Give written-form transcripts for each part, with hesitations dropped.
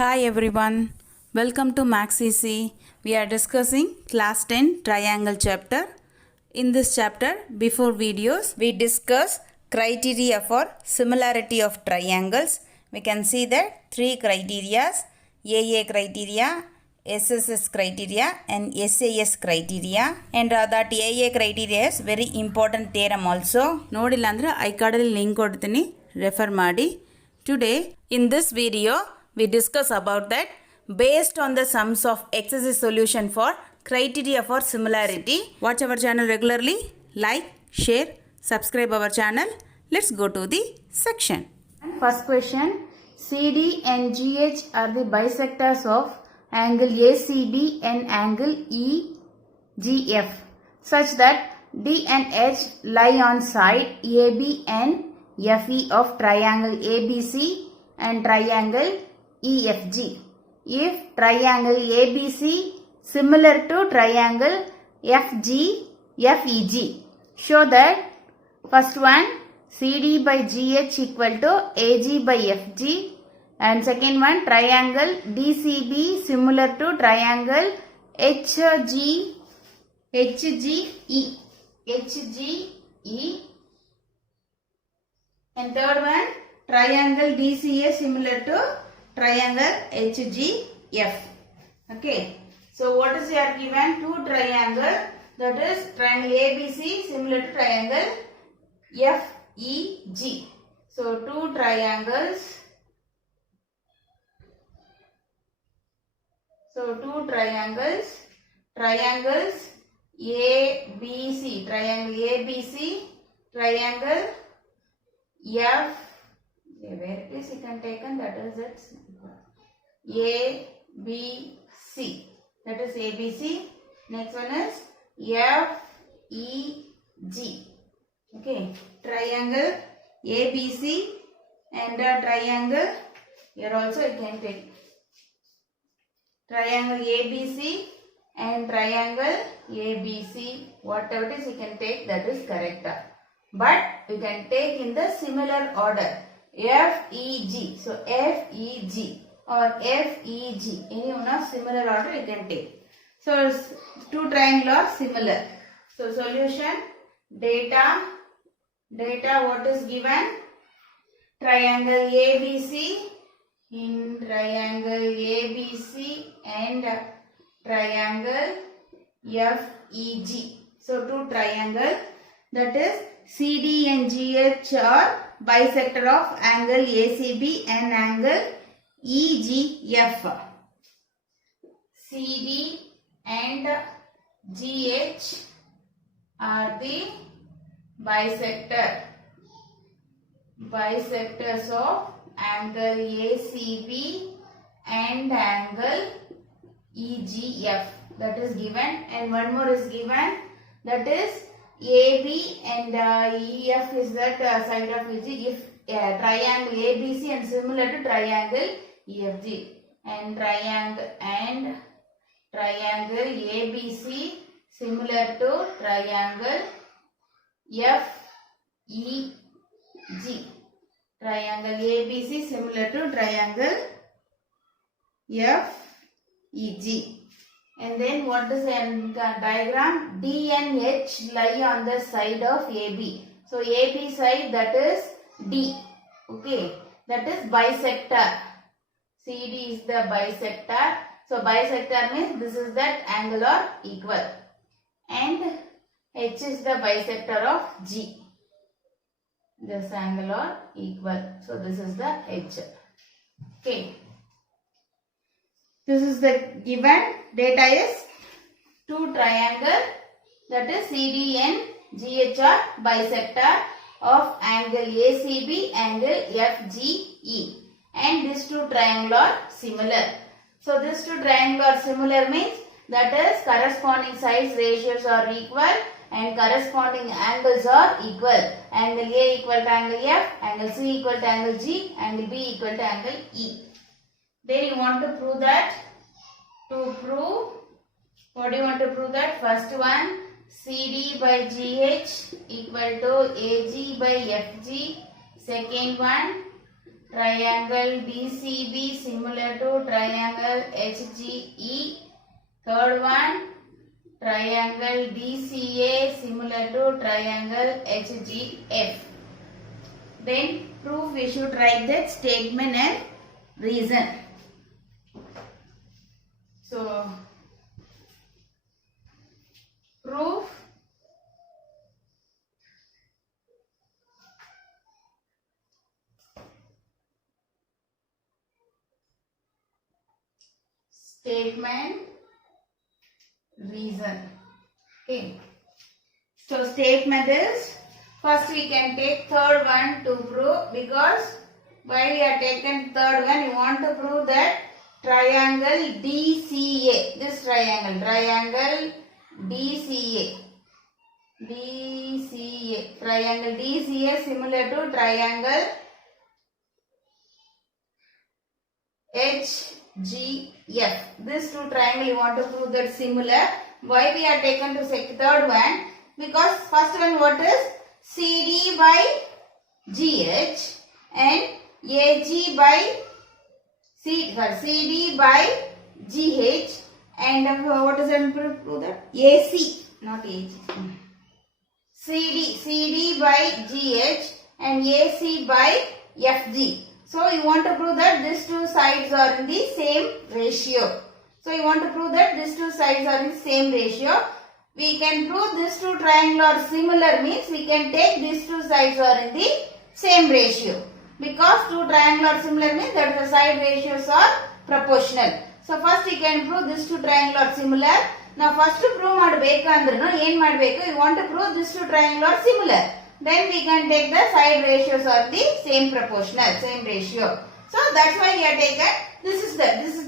Hi everyone, welcome to Max EC. We are discussing class 10 triangle chapter. In this chapter, before videos, we discuss criteria for similarity of triangles. We can see that three criteria: AA criteria, SSS criteria and SAS criteria. And that AA criteria is very important theorem also. ನೋಡಿಲ್ಲ I ಕಾರ್ಡಲ್ಲಿ link ಕೊಡ್ತೀನಿ, refer ಮಾಡಿ. Today in this video we discuss about that based on the sums of exercise solution for criteria for similarity. Watch our channel regularly, like, share, subscribe our channel. Let's go to the section. First question, CD and GH are the bisectors of angle ACB and angle EGF such that D and H lie on side AB and FE of triangle ABC and triangle EFG. If triangle ABC similar to triangle FEG, show that first one CD by GH equal to AG by FG, and second one triangle DCB similar to triangle HGE, and third one triangle DCA similar to triangle HGF. Okay, so what is here given? Two triangle, that is triangle ABC similar to triangle FEG. So two triangles, triangles ABC, triangle ABC, triangle F, where it is you can take, and that is it, ABC, that is ABC. Next one is FEG. Okay, triangle ABC and triangle, here also you can take triangle ABC and triangle ABC, whatever it is you can take, that is correct. But you can take in the similar order, FEG. So FEG or FEG, any one of similar order you can take. So two triangles are similar. So solution, data what is given? Triangle ABC, in triangle ABC and triangle FEG. So two triangle, that is CD and GH are bisector of angle ACB and angle EGF. CD and GH are the bisectors of angle ACB and angle EGF, that is given. And one more is given, that is AB and EF is that side of EG if triangle ABC and similar to triangle EFG, and triangle ABC similar to triangle FEG. Triangle ABC similar to triangle FEG. And then what is the diagram? D and H lie on the side of AB. So AB side, that is D. Okay, that is bisector. CD is the bisector. So bisector means this is that angle are equal. And H is the bisector of G. This angle are equal. So this is the H. Okay. This is the given. Data is two triangle, that is CD and GH are bisector of angle ACB, angle FGE, and these two triangle are similar. So these two triangle are similar means that is corresponding sides ratios are equal and corresponding angles are equal. Angle A equal to angle F, angle C equal to angle G, angle B equal to angle E. Then you want to prove that. To prove, what do you want to prove that? First one, CD by GH equal to AG by FG. Second one, triangle DCB similar to triangle HGE. Third one, triangle DCA similar to triangle HGF. Then proof, we should write that statement and reason. So proof, statement, reason. Okay. So statement is, first we can take third one to prove, because why we are taken third one, you want to prove that triangle DCA, this triangle DCA, triangle DCA similar to triangle HGF. This two triangle you want to prove that similar. Why we are taken to third one? Because first one, what is CD by GH and AG by CD by GH and what is that prove that? AC, not AG. CD by GH and AC by FG. So you want to prove that these two sides are in the same ratio. So you want to prove that these two sides are in same ratio. We can prove these two triangles are similar, means we can take these two sides are in the same ratio. Because two triangles are similar means that the side ratios are proportional. So first we can prove these two triangles are similar. Now first prove madbekandrunu ಏನು ಮಾಡಬೇಕು, you want to prove these two triangles are similar. Then we can take the side ratios are the same proportional, same ratio. So that's why we are taken, this is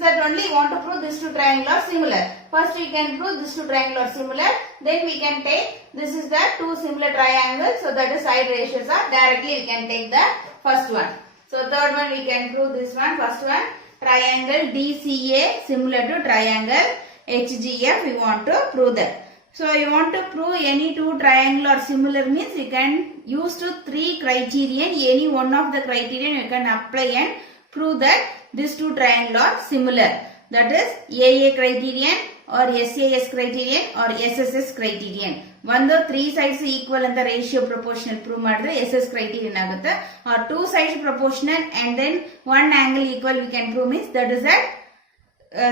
that only you want to prove these two triangles are similar. First we can prove these two triangles are similar, then we can take, this is the two similar triangles, so that is side ratios are, directly we can take the first one. So third one we can prove this one, first one, triangle DCA similar to triangle HGF, we want to prove that. So you want to prove any two triangle are similar means you can use to three criterion, any one of the criterion you can apply and prove that these two triangle are similar. That is AA criterion or SAS criterion or SSS criterion. One though three sides equal and the ratio proportional prove madre SS criterion agutta, or two sides proportional and then one angle equal we can prove means that is that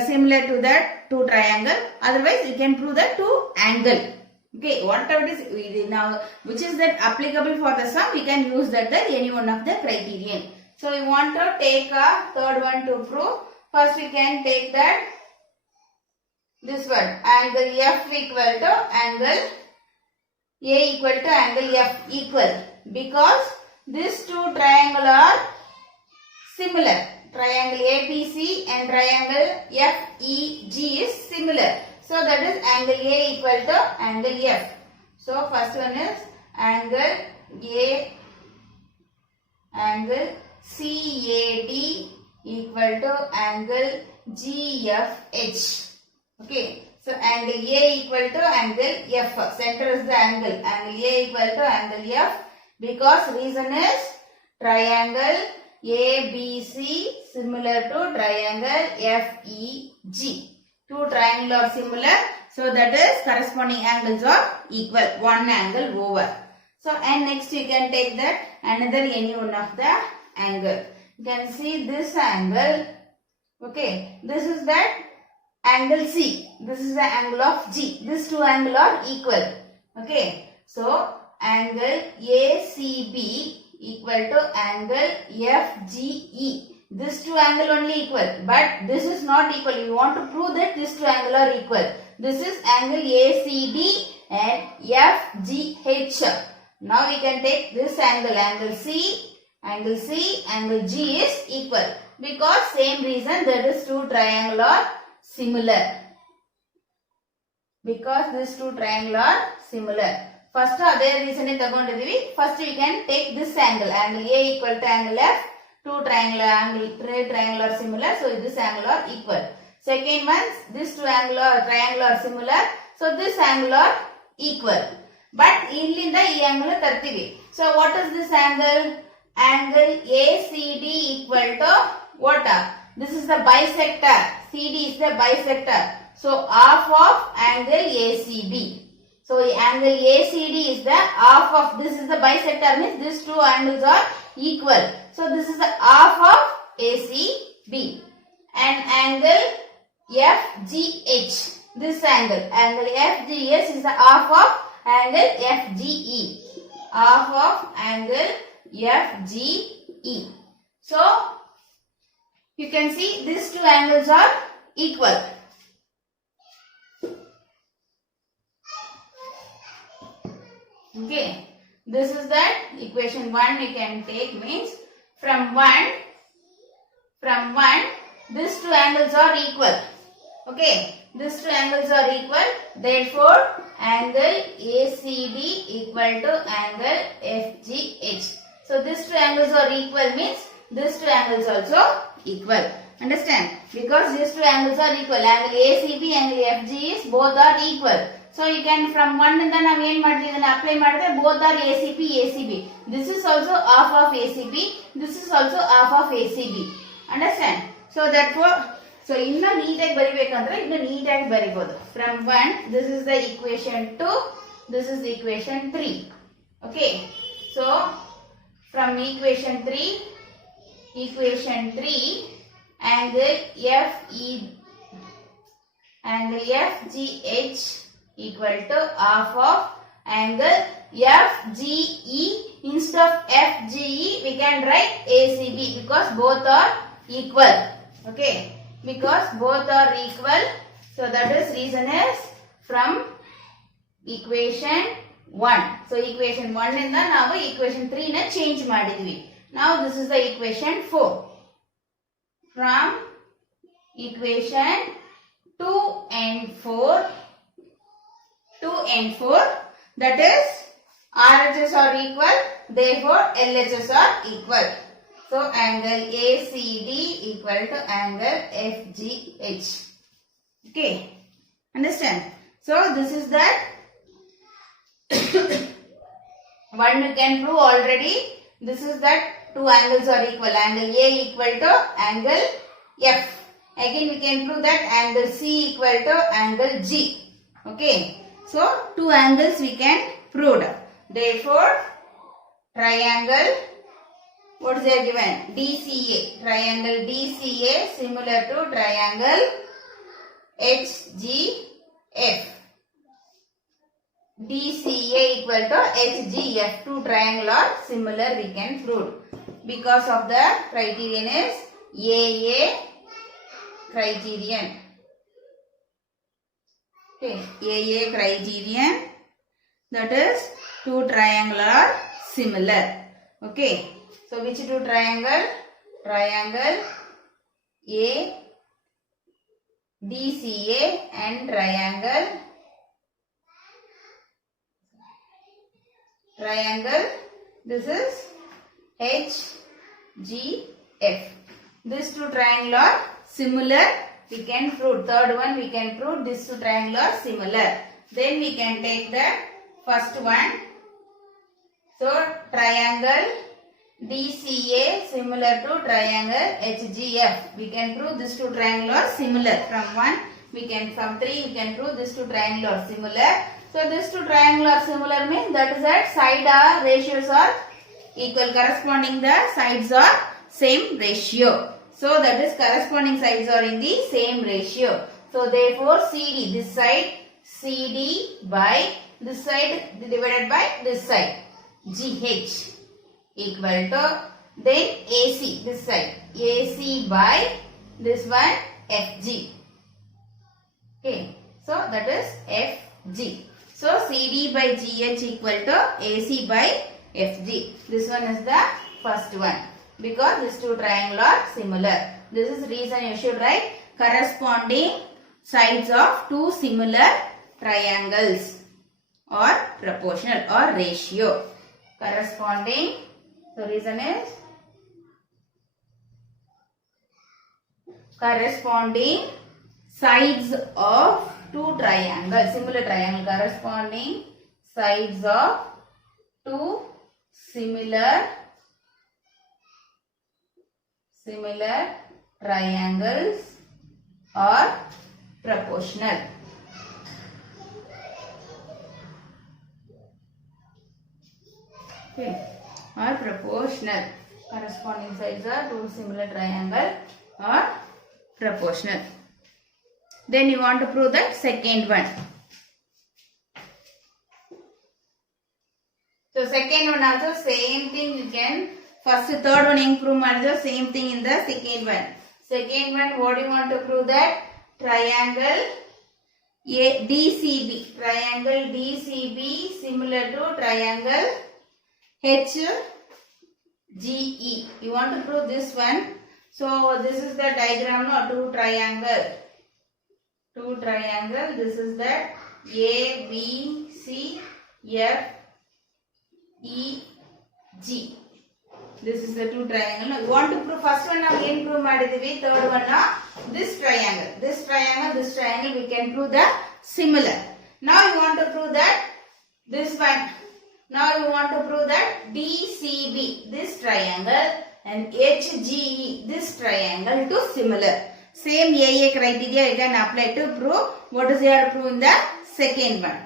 similar to that two triangle. Otherwise you can prove that two angle. Okay, whatever it is now, which is that applicable for the sum, we can use that any one of the criterion. So we want to take a third one to prove. First we can take that this one, angle F equal to angle A equal to angle F equal, because these two triangle are similar. Triangle ABC and triangle FEG is similar. So that is angle A equal to angle F. So first one is angle A, angle CAD equal to angle GFH. Okay. So angle A equal to angle F. Center is the angle. Angle A equal to angle F, because reason is triangle ABC similar to triangle FEG. Two triangles are similar, so that is corresponding angles are equal, one angle over. So and next you can take that another any one of the angle. You can see this angle. Okay, this is that angle C. This is the angle of G. These two angles are equal. Okay, so angle ACB equal to angle FGE. These two angle only equal, but this is not equal. You want to prove that these two angle are equal. This is angle ACD and FGH. Now we can take this angle, angle C, angle G is equal, because same reason that is two triangle are similar. Because these two triangle are similar. First other reason is first we can take this angle, angle A equal to angle F. Two triangle are similar, so this angle are equal. Second one, this two triangle are similar, so this angle are equal. But illinda ee angle tartivi. So what is this angle? angle ACD equal to what? This is the bisector. CD is the bisector. So half of angle ACD. So angle ACD is the half of, this is the bisector, means these two angles are equal. So this is the half of ACB. And angle FGH. This angle FGH is the half of angle FGE. Half of angle FGE. So you can see these two angles are equal. Okay, this is that equation 1 we can take, means from 1 these two angles are equal. Okay, these two angles are equal, therefore angle ACD equal to angle FGH. So these two angles are equal means these two angles also equal. Understand? Because these two angles are equal, angle ACB, angle FG both are equal. So you can from one and then apply both are ACB. This is also half of ACB. This is also half of ACB. Understand? So therefore, so inna neat agi baribekandre inna neat agi baribodu. From 1, this is the equation 2. This is equation 3. Okay. So from equation 3, angle FGH equal to half of angle FGE. Instead of FGE we can write ACB because both are equal. Okay, because both are equal, so that is reason is from equation 1. So equation 1 inda ನಾವು equation 3 na change ಮಾಡಿದ್ವಿ. Now this is the equation 4. From equation 2 and 4, that is RHS are equal, therefore LHS are equal. So angle ACD equal to angle FGH. Okay, understand? So this is that one you can prove already. This is that two angles are equal. Angle A equal to angle F. Again we can prove that angle C equal to angle G. Okay. So two angles we can prove. Therefore triangle, what is there given? DCA. Triangle DCA similar to triangle HGF. DCA equal to HGF. Two triangle are similar we can prove. Because of the criterion is AA criterion. Okay, AA criterion, that is two triangle are similar. Okay, so which two triangle? Triangle A DCA and triangle this is HGF. These two triangle are similar. We can prove. Third one we can prove these two triangle are similar. Then we can take the first one. So triangle DCA similar to triangle HGF. We can prove these two triangle are similar. From 3 we can prove these two triangle are similar. So these two triangle are similar means that is that side ratios are equal, corresponding the sides are same ratio. So that is corresponding sides are in the same ratio. So therefore CD, this side CD by this side divided by this side GH equal to then AC, this side AC by this one FG. Okay, so that is FG. So CD by GH equal to AC by FG. This one is the first one because these two triangles are similar. This is reason you should write corresponding sides of two similar triangles or proportional or ratio. Corresponding, so reason is corresponding sides of two triangles, similar triangle, corresponding sides of two similar Similar triangles are proportional. Okay, or proportional. Corresponding sides are two similar triangle or proportional. Then you want to prove that second one. So second one also same thing you can. First third one improve also same thing in the second one. Second one, what do you want to prove that? Triangle DCB. Triangle DCB similar to triangle HGE. You want to prove this one. So this is the diagram of two triangle. Two triangle. This is that A, B, C, F, E, G. This is the two triangle. Now, you want to prove first one now again prove ಮಾಡಿದಿವಿ. Third one now this triangle. This triangle we can prove the similar. Now you want to prove that this one. Now you want to prove that DCB, this triangle, and HGE, this triangle to similar. Same AA criteria you can apply to prove what is here prove in the second one.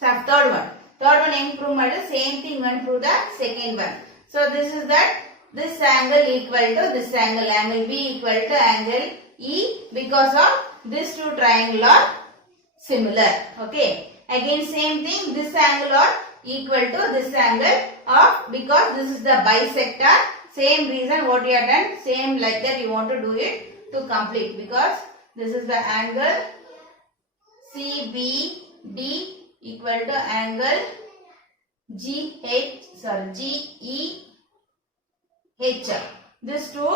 So third one. Third one improve same thing you want to prove the second one. So this is that this angle equal to this angle. Angle B equal to angle E because of these two triangle are similar. Okay. Again same thing, this angle are equal to this angle of because this is the bisector. Same reason what you have done, same like that you want to do it to complete because this is the angle CBD equal to angle GEH. These two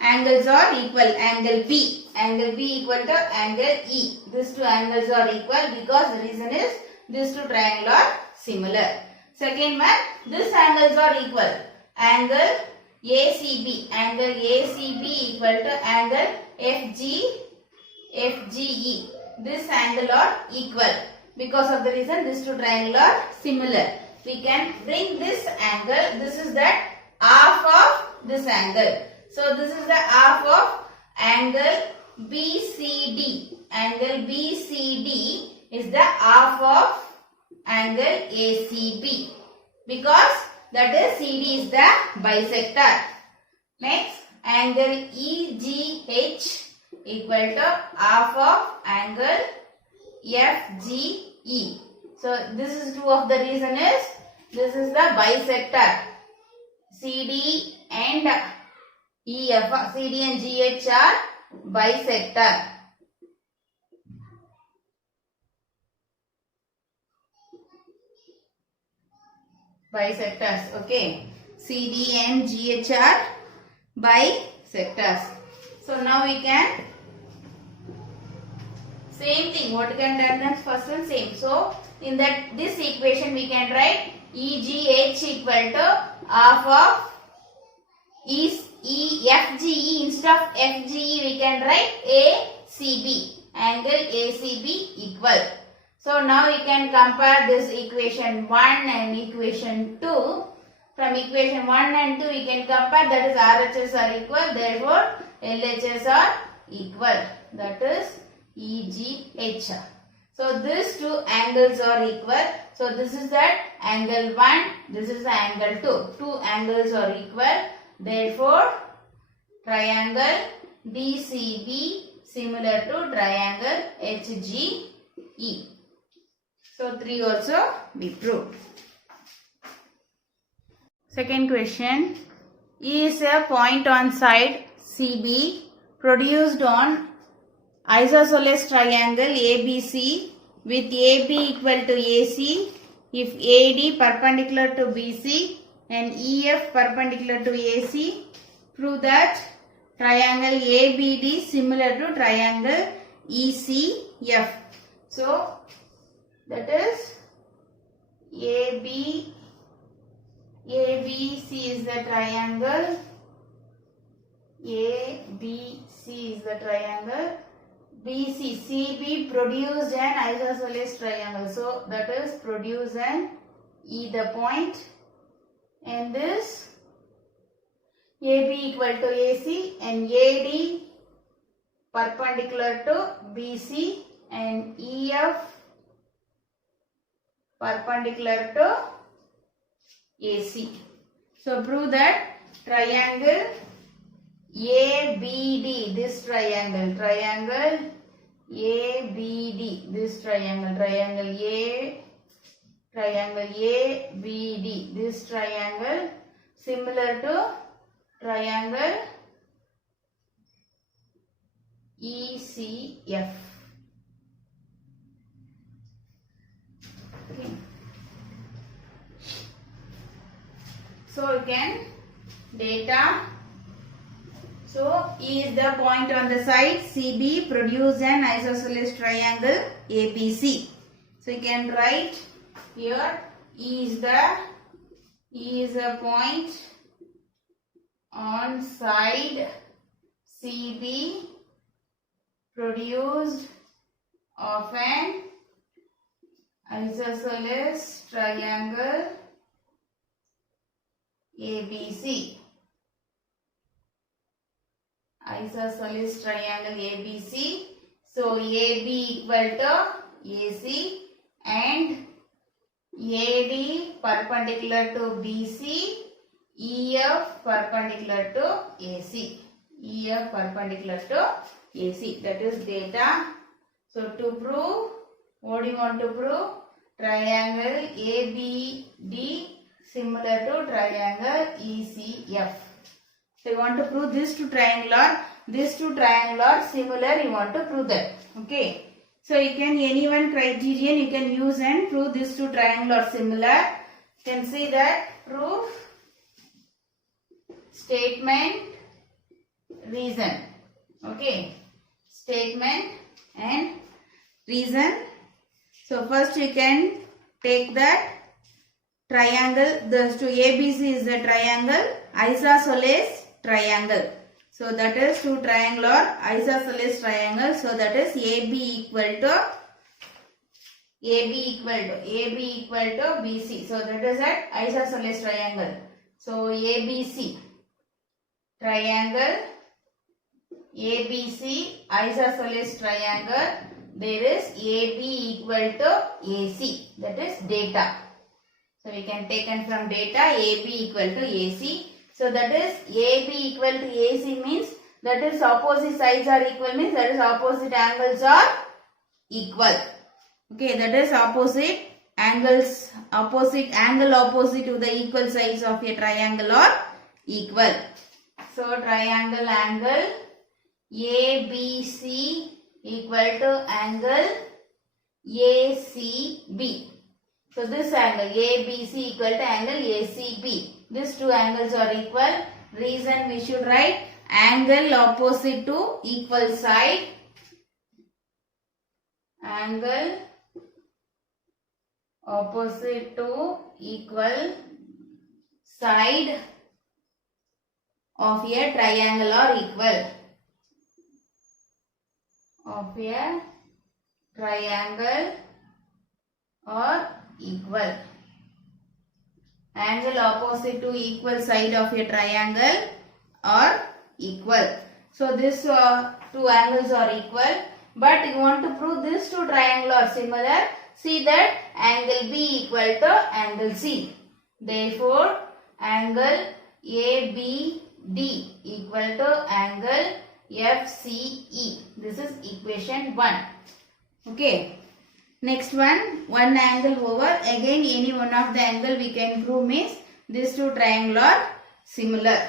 angles are equal. Angle B equal to angle E. These two angles are equal because the reason is these two triangles are similar. Second one, these angles are equal. Angle ACB equal to angle FGE. This angle are equal. Because of the reason these two triangles are similar. We can bring this angle. This is that half of this angle. So this is the half of angle BCD. Angle BCD is the half of angle ACB. Because that is CD is the bisector. Next, angle EGH equal to half of angle FGE. So this is two of the reason is this is the bisector. CD and EF, CD and GH are bisector. Bisectors, okay. CD and GH are bisectors. So now we can same thing. What we can done first one same. So in that this equation we can write EGH equal to half of FGE. Instead of FGE we can write ACB. Angle ACB equal. So now we can compare this equation 1 and equation 2. From equation 1 and 2 we can compare, that is RHS are equal, therefore LHS are equal, that is EGH. So these two angles are equal. So this is that angle 1, this is the angle 2. Two angles are equal. Therefore triangle DCB similar to triangle HGE. So 3 also we proved. Second question. E is a point on side CB produced on isosceles triangle ABC with AB equal to AC if AD perpendicular to BC and EF perpendicular to AC. Prove that triangle ABD similar to triangle ECF. So that is ABC is the triangle. ABC is the triangle. BC, CB produced an isosceles triangle. So that is produce an E the point. And this AB equal to AC and AD perpendicular to BC and EF perpendicular to AC. So prove that triangle ABD, this triangle ABD, this triangle ABD, this triangle similar to triangle ECF. Okay. So you can data. So E is the point on the side, CB produce an isosceles triangle ABC. So you can write here E is a point on side CB produced of an isosceles triangle ABC. Isosceles triangle ABC. So AB equal to AC and AD perpendicular to BC, EF perpendicular to AC. EF perpendicular to AC. That is data. So to prove, what do you want to prove? Triangle ABD similar to triangle ECF. So you want to prove these two triangular similar, you want to prove that. Okay. So you can, any one criterion you can use and prove these two triangular similar. You can see that proof, statement, reason. Okay. Statement and reason. So first you can take that triangle, the to ABC is the triangle, isosceles triangle. So that is two triangular isosceles triangle. So that is AB equal to BC. So that is an isosceles triangle. So ABC triangle, ABC isosceles triangle. There is AB equal to AC. That is data. So we can take from data AB equal to AC. So that is AB equal to AC means that is opposite sides are equal, means that is opposite angles are equal. Okay, that is opposite angles, angle opposite to the equal sides of a triangle are equal. So triangle angle ABC equal to angle ACB. So this angle ABC equal to angle ACB. These two angles are equal. Reason we should write angle opposite to equal side. Angle opposite to equal side of a triangle are equal. Of a triangle or equal. Angle opposite to equal side of a triangle or equal. So these two angles are equal, but you want to prove these two triangles are similar. See that angle B equal to angle C. Therefore angle ABD equal to angle FCE. This is equation 1. Okay. Next one angle over. Again any one of the angle we can prove means these two triangles are similar.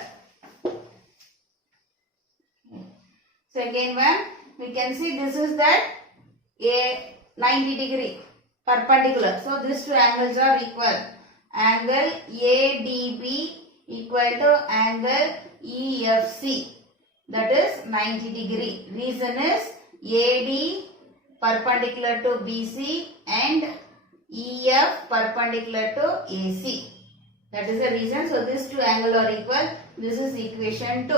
Second one, we can see this is that a 90 degree perpendicular. So these two angles are equal. Angle ADB equal to angle EFC. That is 90 degree. Reason is AD perpendicular to BC and EF perpendicular to AC. That is the reason. So these two angles are equal. This is equation 2.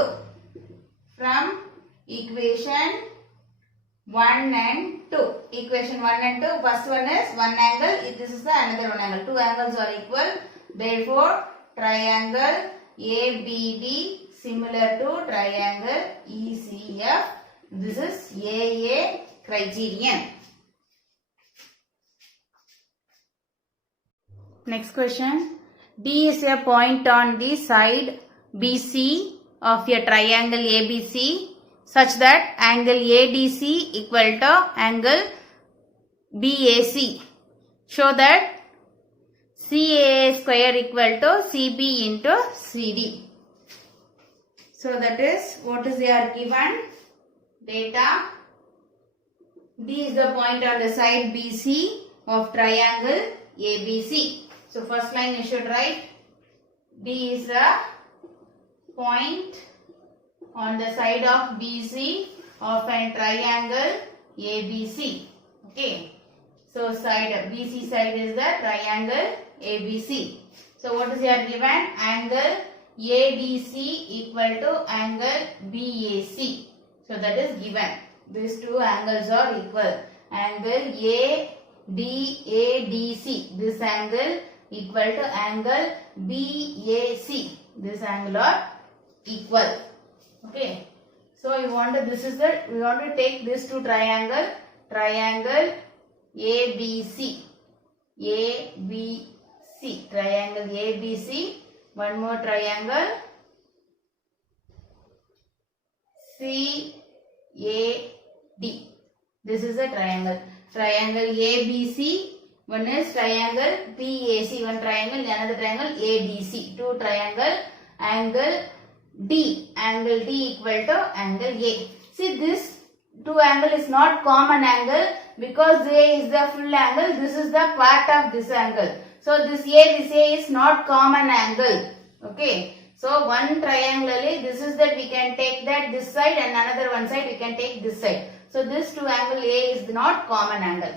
From equation 1 and 2. Equation 1 and 2. First one is one angle. This is the another one angle. Two angles are equal. Therefore triangle ABD similar to triangle ECF. This is AA criterion. Next question. D is a point on the side BC of a triangle ABC such that angle ADC equal to angle BAC. Show that CAA square equal to CB into CD. So that is what is your given data. D is the point on the side BC of triangle ABC. So first line you should write D is a point on the side of BC of a triangle ABC. Okay. So side BC side is the triangle ABC. So what is your given? Angle ADC equal to angle BAC. So that is given. These two angles are equal. Angle ADC. This angle equal to angle BAC. This angle are equal. Okay. So we want to take these two triangle ABC. Triangle ABC. One more triangle CAD. This is a triangle. Triangle ABC. One is triangle PAC. One triangle, another triangle ADC. Two triangle angle D. Angle D equal to angle A. See, this two angle is not common angle because A is the full angle. This is the part of this angle. So this A is not common angle. Okay. So one triangle, this is that we can take that this side and another one side we can take this side. So this two angle A is not common angle.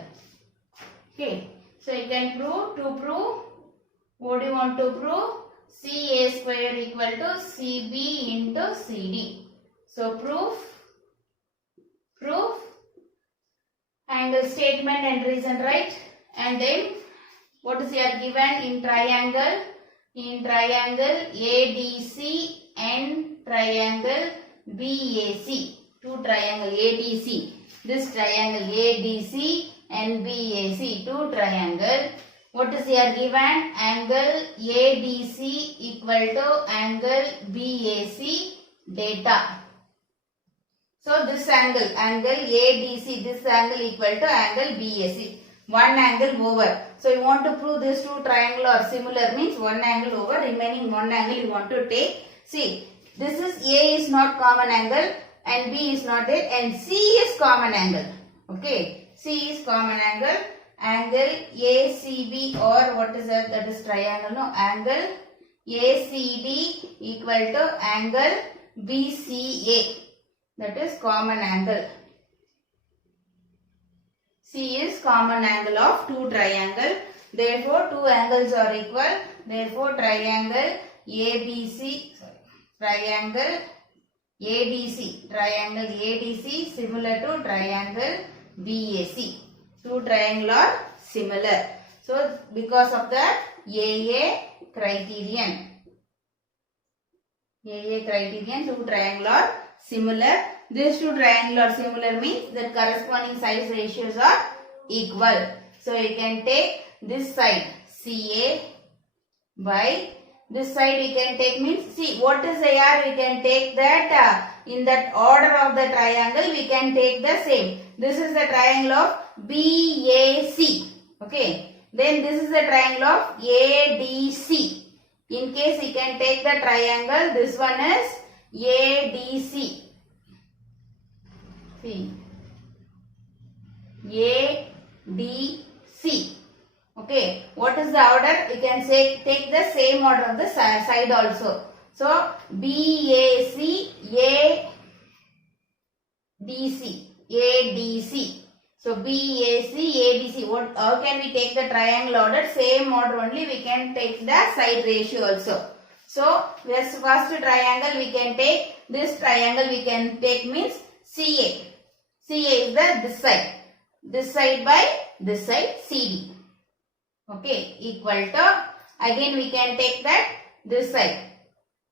Okay. So you can prove, what do you want to prove? CA square equal to CB into CD. So proof, angle statement and reason, right? And then what is here given in triangle? In triangle ADC and triangle BAC. Two triangle ADC. This triangle ADC and BAC. Two triangle. What is here given? Angle ADC equal to angle BAC data. So this angle ADC, this angle equal to angle BAC. One angle over. So you want to prove these two triangle are similar means one angle over, remaining one angle you want to take. See, this is A is not common angle and B is not there and C is common angle. Okay, C is common angle. Angle ACB or what is that? That is triangle. No, angle ACD equal to angle BCA. That is common angle. C is common angle of two triangle. Therefore, two angles are equal. Therefore, triangle ABC, triangle ADC similar to triangle BAC. Two triangle are similar. So, because of the AA criterion. Two triangle are similar. These two triangle are similar means that corresponding size ratios are equal. So you can take this side CA by this side we can take means see what is AR we can take that in that order of the triangle we can take the same. This is the triangle of BAC. Okay. Then this is the triangle of ADC. In case we can take the triangle, this one is ADC. See, ADC. Okay, what is the order? You can say take the same order of the side also. So BAC, ADC. So BAC, ADC. How can we take the triangle order? Same order only. We can take the side ratio also. So this first triangle we can take. This triangle we can take means CA. CA is this side. This side by this side CD. Okay, equal to again we can take that this side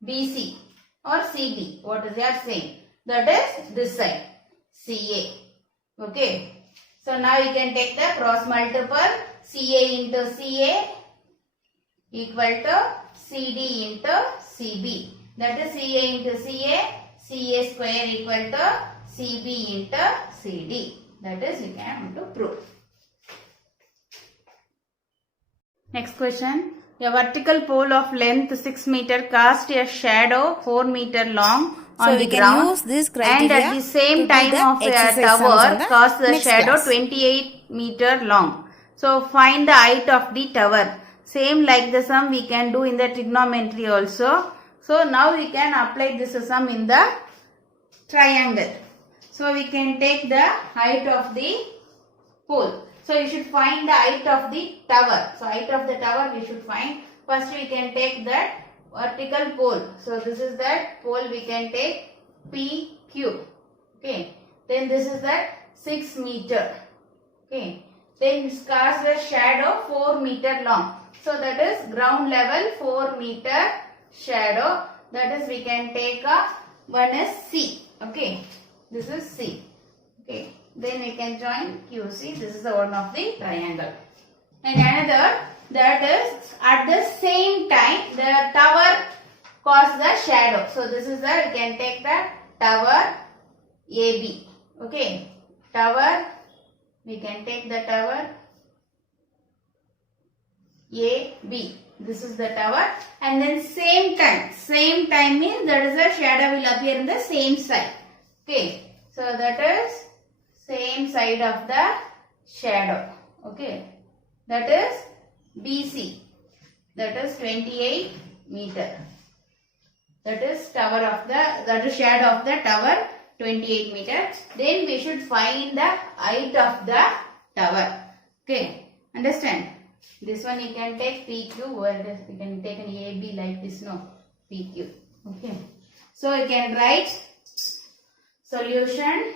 BC. or CB. What is they are saying? That is this side, CA. Okay. So now you can take the cross multiple. CA into CA equal to CD into CB. That is CA into CA square equal to CB into CD. That is you can to prove. Next question. A vertical pole of length 6 meter cast a shadow 4 meter long on So the we can ground, use this and criteria at the same to do time the of a exercise sums tower on the cast the next shadow class. 28 meter long. So find the height of the tower. Same like the sum we can do in the trigonometry also. So now we can apply this sum in the triangle. So we can take the height of the pole. So you should find the height of the tower. So height of the tower we should find. First we can take that vertical pole. So this is that pole, we can take PQ. Okay. Then this is that 6 meter. Okay. Then cast the shadow 4 meter long. So that is ground level 4 meter shadow. That is we can take one is C. Okay. This is C. Okay. Then we can join QC. This is the one of the triangle. And another, that is at the same time the tower casts the shadow. So this is the, we can take the tower AB. Okay. Tower, we can take the tower AB. This is the tower, and then same time means that is the shadow will appear in the same side. Okay. So that is same side of the shadow. Okay. That is BC. That is 28 meter. That is tower of the, that is shadow of the tower 28 meter. Then we should find the height of the tower. Okay. Understand? This one you can take PQ, or you can take an AB like this, no? PQ. Okay. So you can write solution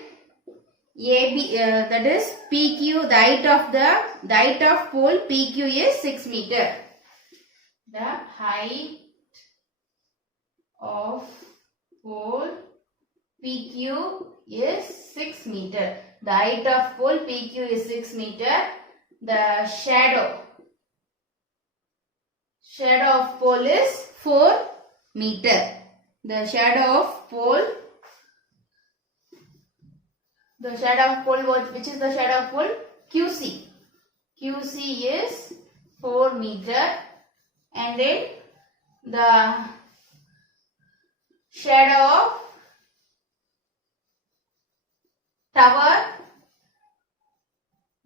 AB, that is PQ, the height of pole PQ is 6 meter. The height of pole PQ is 6 meter. The height of pole PQ is 6 meter. The shadow of pole is 4 meter. The shadow of pole, which is the shadow of pole? QC. QC is 4 meter. And then the shadow of tower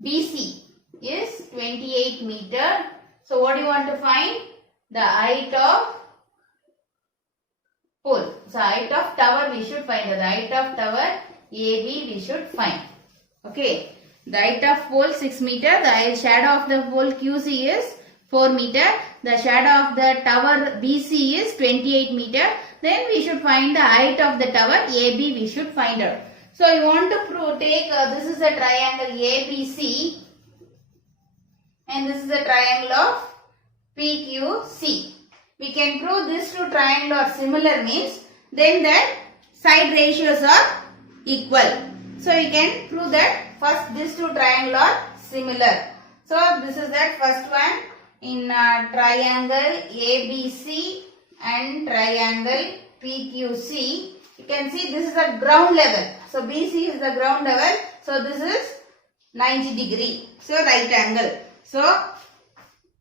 BC is 28 meter. So what do you want to find? The height of pole. So height of tower we should find. The height of tower AB we should find. Okay. The height of pole 6 meter. The shadow of the pole QC is 4 meter. The shadow of the tower BC is 28 meter. Then we should find the height of the tower AB we should find out. So you want to take, this is a triangle ABC. And this is the triangle of PQC. We can prove this two triangle are similar means then that side ratios are equal. So you can prove that first these two triangle are similar. So this is that first one in triangle ABC and triangle PQC. You can see this is a ground level. So BC is the ground level. So this is 90 degree. So right angle. So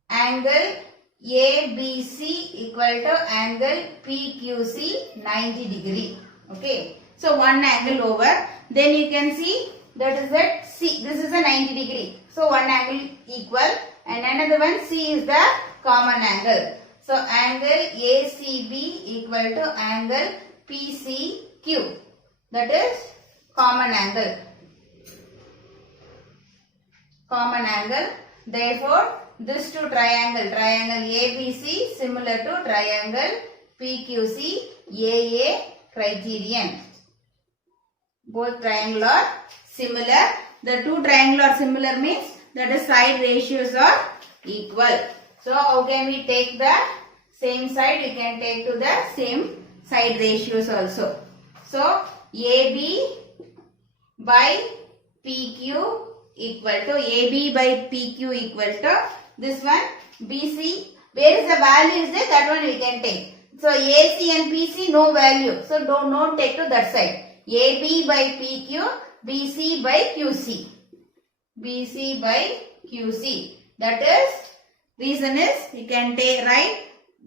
angle ABC equal to angle PQC 90 degree. Okay. So one angle over. Then you can see that is that C. This is a 90 degree. So one angle equal, and another one C is the common angle. So angle ACB equal to angle PCQ. That is common angle. Common angle. Therefore, this two triangle ABC similar to triangle PQC AA criterion. Both triangle are similar. The two triangle are similar means that the side ratios are equal. So how can we take the same side? We can take to the same side ratios also. So AB by PQ equal to AB by PQ equal to this one BC. Where is the value is there, that one we can take. So AC and PC no value, so don't take to that side. AB by PQ, BC by QC. BC by QC. That is, reason is you can take, write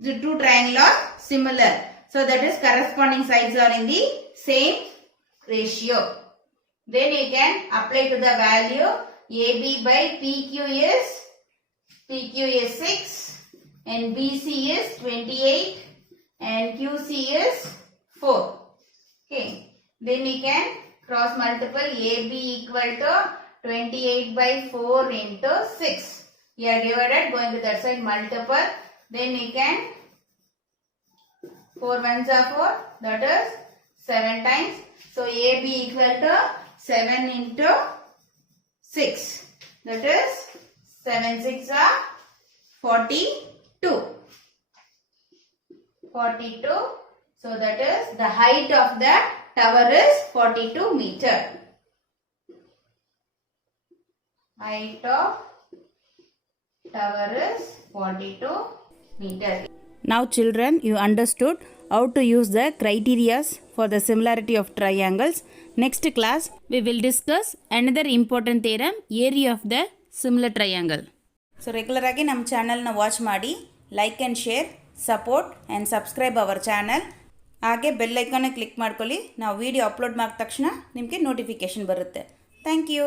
the two triangles are similar. So that is corresponding sides are in the same ratio. Then you can apply to the value. AB by PQ is 6 and BC is 28 and QC is 4. Okay. Then we can cross multiple. AB equal to 28 by 4 into 6. Here divided, going to that side multiple. Then we can 4 ones are 4, that is 7 times. So AB equal to 7 into 6, that is 7 6 are 42. 42. So that is the height of the tower is 42 meter. Height of tower is 42 meter. Now children, you understood how to use the criteria for the similarity of triangles. Next class, we will discuss another important theorem, area of the similar triangle. So regular ಆಗಿ ನಮ್ಮ ಚಾನಲ್ನ watch ಮಾಡಿ, like and share, support and subscribe our channel. ಹಾಗೆ bell ಐಕಾನ್ನ click ಮಾಡ್ಕೊಳ್ಳಿ. ನಾವು video upload ಮಾಡಿದ ತಕ್ಷಣ ನಿಮಗೆ ನೋಟಿಫಿಕೇಶನ್ ಬರುತ್ತೆ. Thank you.